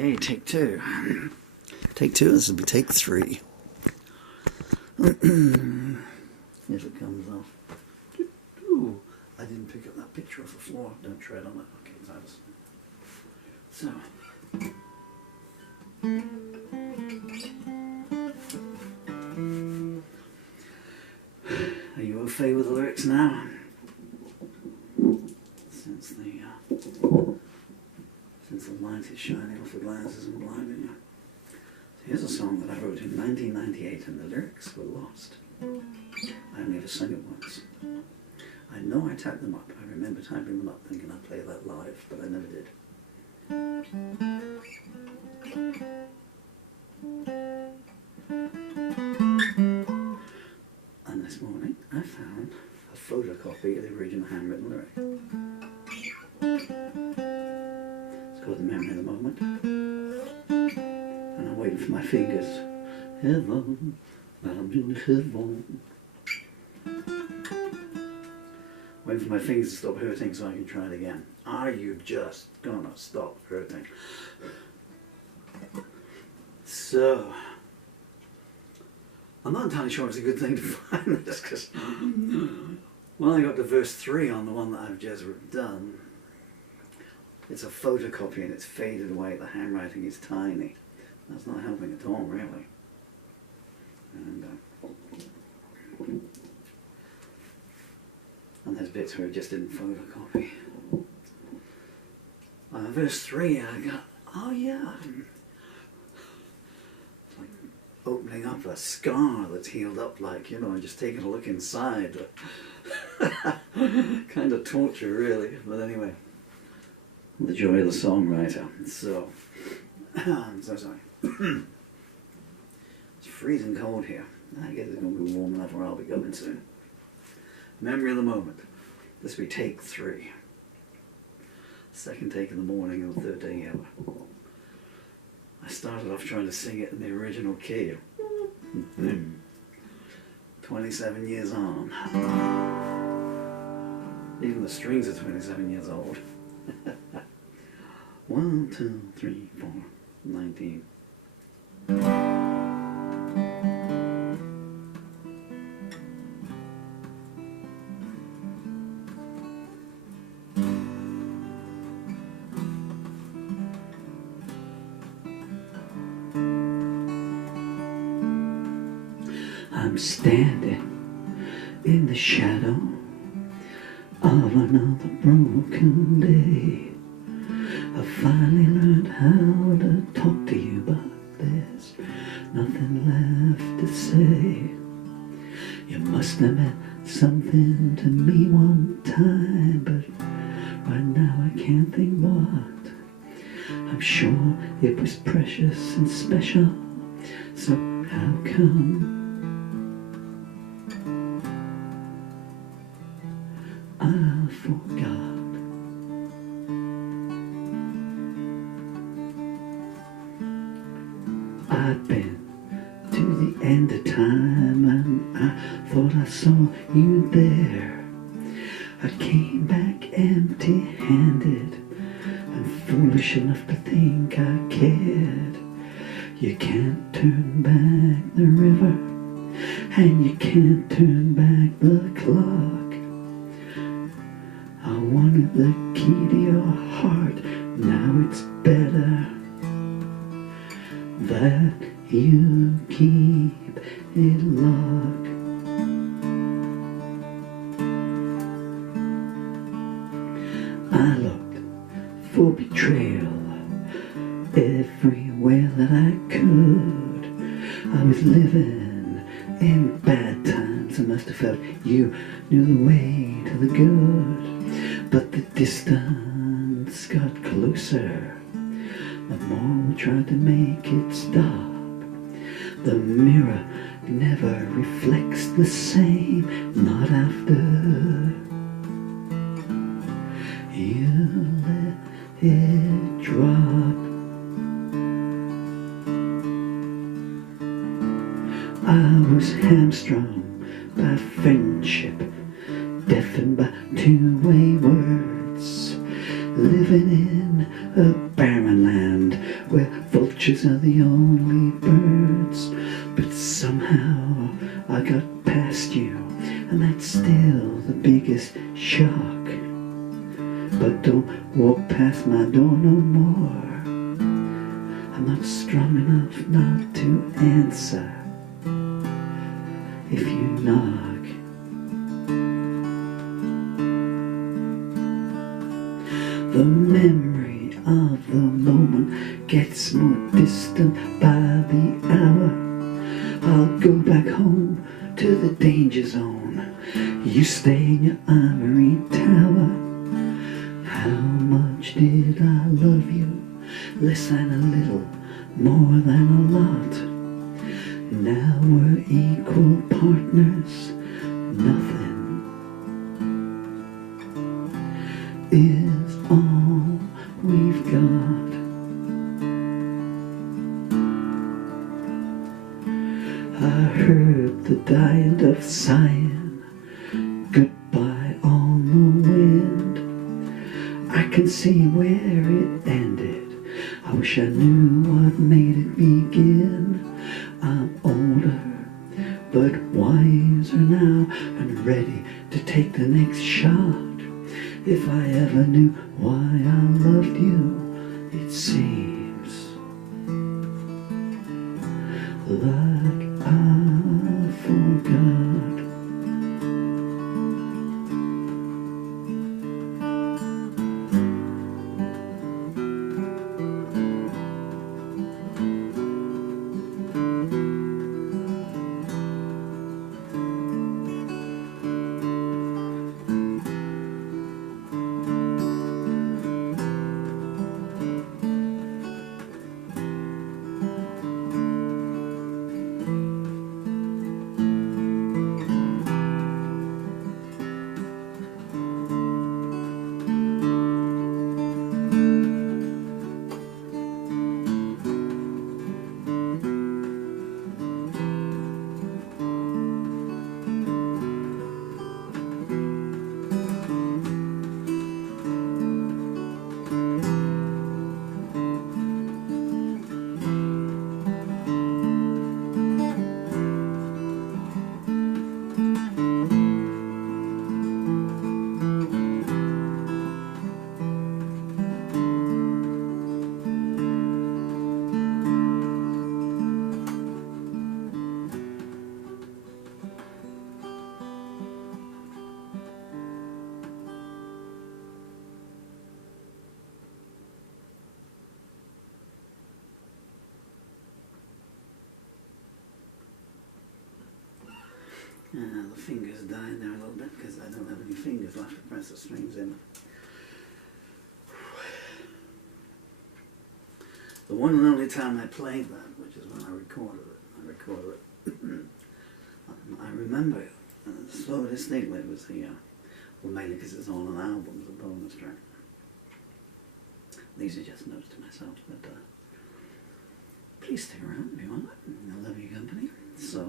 Okay, take two. Take two, this will be take three. If it comes off. Ooh, I didn't pick up that picture off the floor. Don't tread on it. Okay, Titus. So. Are you au fait with the lyrics now? Since the light is shining off the glasses and blinding you. So here's a song that I wrote in 1998 and the lyrics were lost. I only ever sang it once. I know I typed them up. I remember typing them up thinking I'd play that live, but I never did. And this morning I found a photocopy of the original handwritten lyric. It's called The Memory of the Moment. And I'm waiting for my fingers. Heaven, I'm in heaven. Waiting for my fingers to stop hurting so I can try it again. Are you just gonna stop hurting? So, I'm not entirely sure it's a good thing to find this because when I got to verse 3 on the one that I've just done, it's a photocopy and it's faded away. The handwriting is tiny. That's not helping at all, really. And there's bits where it just didn't photocopy. Verse 3, I got, oh yeah. It's like opening up a scar that's healed up, like, you know, and just taking a look inside. Kind of torture, really. But anyway, the joy of the songwriter. So, I'm so sorry. It's freezing cold here. I guess it's going to be warm enough where I'll be going soon. Memory of the moment. This will be take 3. Second take in the morning and the third take ever. I started off trying to sing it in the original key. 27 years on. Even the strings are 27 years old. 1, 2, 3, 4, 19. I'm standing in the shadow of another broken day. I finally learned how to talk to you, but there's nothing left to say. You must have meant something to me one time, but right now I can't think what. I'm sure it was precious and special, so how come I forgot? I'd been to the end of time and I thought I saw you there. I came back empty-handed and foolish enough to think I cared. You can't turn back the river and you can't turn back the clock. I wanted the key to your heart, now it's better that you keep it locked. I looked for betrayal everywhere that I could. I was living in bad times, I must have felt you knew the way to the good. But the distance got closer the more we tried to make it stop. The mirror never reflects the same, not after you let it drop. I was hamstrung by friendship, deafened by two-way words, living in a barren land where vultures are the only birds. But somehow I got past you, and that's still the biggest shock. But don't walk past my door no more. I'm not strong enough not to answer if you knock. The memory of the moment gets more distant by the hour. I'll go back home to the danger zone. You stay in your ivory tower. How much did I love you? Less than a little, more than a lot. Now we're equal partners. Nothing is all we've got. I heard the diet of sighing, goodbye on the wind. I can see where it ended. I wish I knew what made it begin. I'm older, but wiser now, and ready to take the next shot. If I ever knew why I loved you, it seems like I forgot. The fingers dying there a little bit because I don't have any fingers left to press the strings in. The one and only time I played that, which is when I recorded it. I remember it. So distinctly. It was the, well, mainly because it's on an album, it's a bonus track. These are just notes to myself, but please stick around if you want. I love your company. So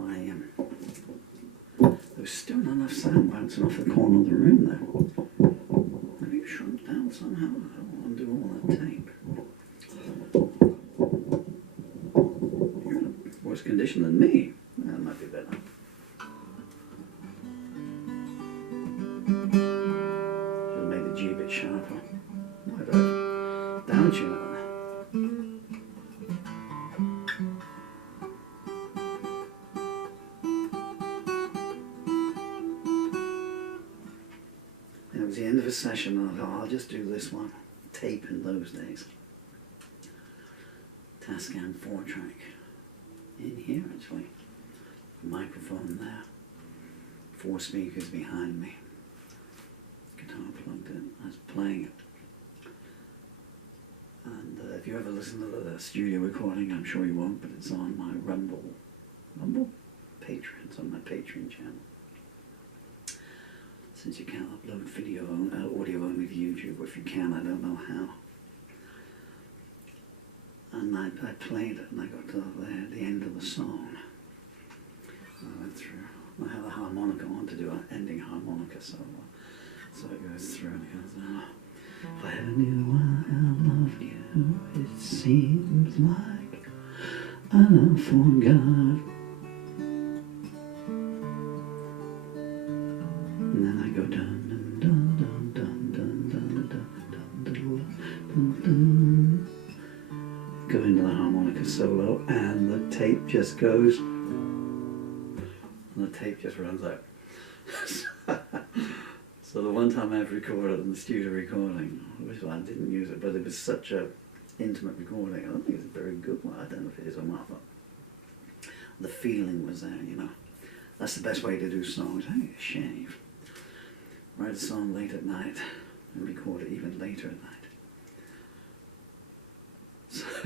there's still not enough sound bouncing off the corner of the room there. Maybe it shrunk down somehow. I don't want to do all that tape. You're in a worse condition than me. That might be better. Should have made the G a bit sharper. Why did I down tune it? It was the end of a session, and I thought, I'll just do this one. Tape in those days. Tascam 4-track. In here, actually. Microphone there. 4 speakers behind me. Guitar plugged in. I was playing it. And if you ever listen to the studio recording, I'm sure you won't, but it's on my Rumble? Patreon. It's on my Patreon channel. Since you can't upload video, audio only to YouTube, or if you can, I don't know how. And I played it, and I got to the end of the song. I went through. I had a harmonica on to do an ending harmonica, so it goes through, and it goes, If I ever knew why I loved you, it seems like I forgot. And then I go dun dun dun dun dun dun dun dun dun dun. Go into the harmonica solo, and the tape just goes, and the tape just runs out. So the one time I've recorded in the studio recording, which I didn't use it, but it was such a intimate recording. I don't think it's a very good one. I don't know if it is or not, but the feeling was there, you know. That's the best way to do songs. I think it's a shame. Write a song late at night and record it even later at night.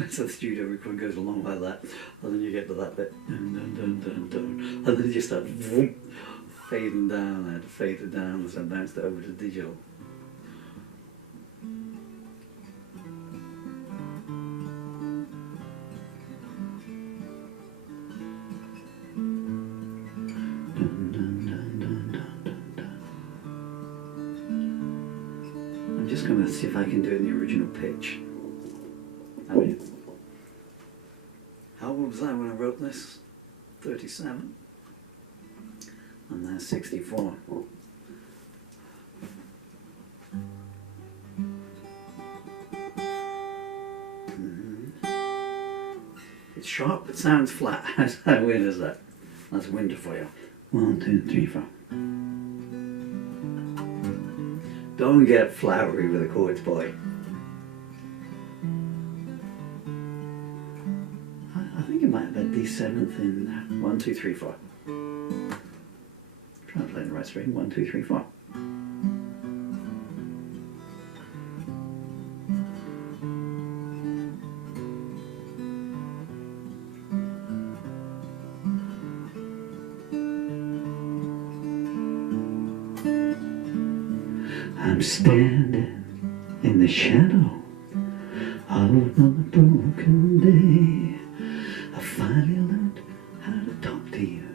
So the studio record goes along like that, and then you get to that bit, dun, dun, dun, dun, dun, and then you start vroom, fading down. I had to fade it down, so I bounced it over to digital. I'm just going to see if I can do it in the original pitch. I mean, how old was I when I wrote this? 37. I'm now 64. It's sharp, it sounds flat. How weird is that? That's winter for you. 1, 2, 3, 4. Don't get flowery with the chords, boy. I think it might have been D7th in 1, 2, 3, 4. Trying to play the right string. 1, 2, 3, 4. I'm standing in the shadow of another broken day. I finally learned how to talk to you,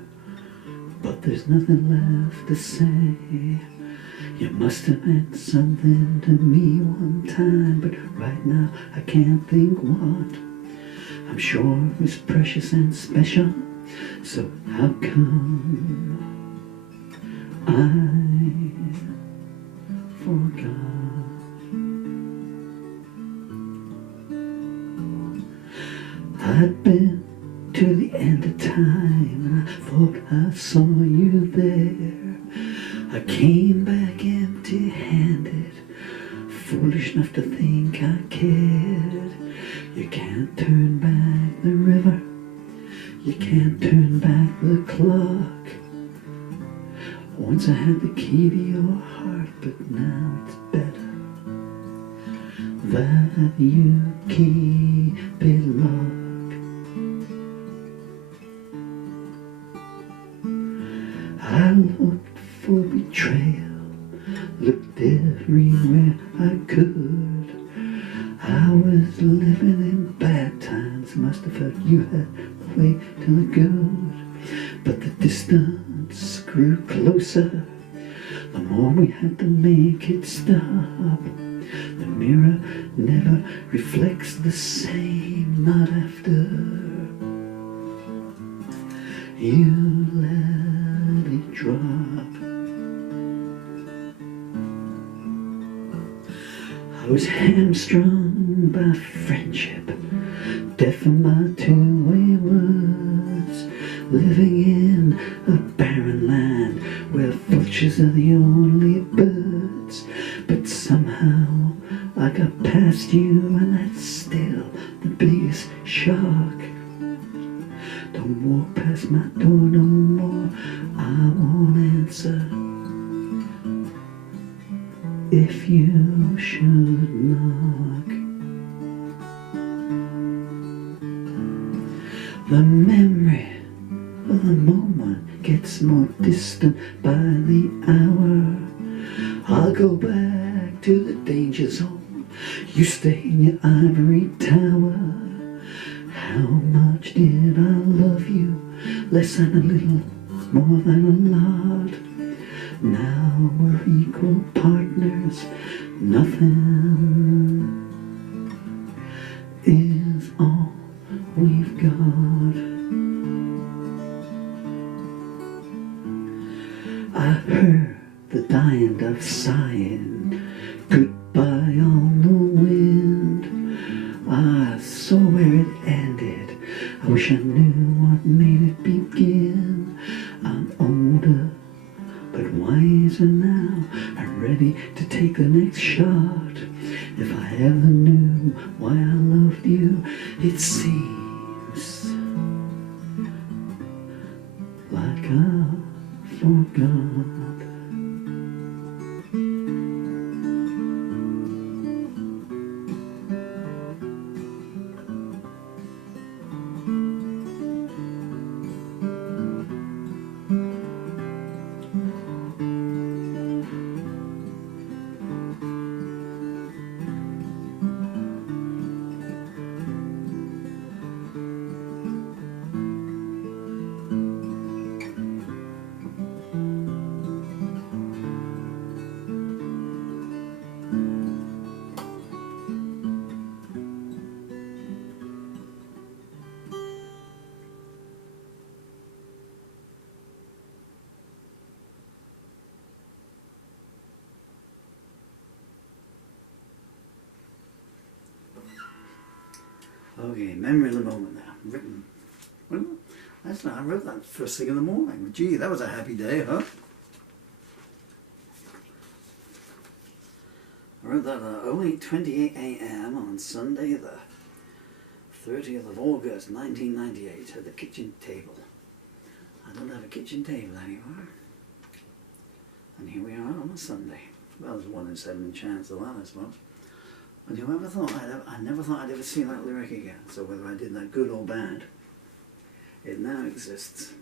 but there's nothing left to say. You must have meant something to me one time, but right now I can't think what. I'm sure it was precious and special, so how come I forgot? I'd been to the end of time, and I thought I saw you there. I came back empty-handed, foolish enough to think I cared. You can't turn back the river, you can't turn back the clock. Once I had the key to your heart, but now it's better that you keep it locked. I looked for betrayal, looked everywhere I could. I was living in bad times, must have felt you had the way to the good. But the distance grew closer, the more we had to make it stop. The mirror never reflects the same, not after you let it drop. I was hamstrung by friendship, deaf in my two-way words, living in a barren land where vultures are the only birds. But somehow I got past you, and that's still the biggest shock. Don't walk past my door no more, I won't answer if you should knock. The memory of the moment gets more distant by the hour. I'll go back to the danger zone, you stay in your ivory tower. How much did I love you? Less than a little, more than a lot. Now we're equal partners. Nothing is all we've got. I heard the dying dove sighing goodbye on the wind. I saw where it ended. I wish I knew what made it begin. I'm older but wiser now. I'm ready to take the next shot. If I ever knew why I loved you, it seems like I forgot. Okay, memory of the moment now. Written. Well, that's not, I wrote that first thing in the morning. Gee, that was a happy day, huh? I wrote that at 08:28 a.m. on Sunday, the 30th of August, 1998, at the kitchen table. I don't have a kitchen table anymore. And here we are on a Sunday. Well, there's a 1 in 7 chance of that, I suppose. But whoever thought I never thought I'd ever see that lyric again. So whether I did that good or bad, it now exists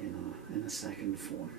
in a second form.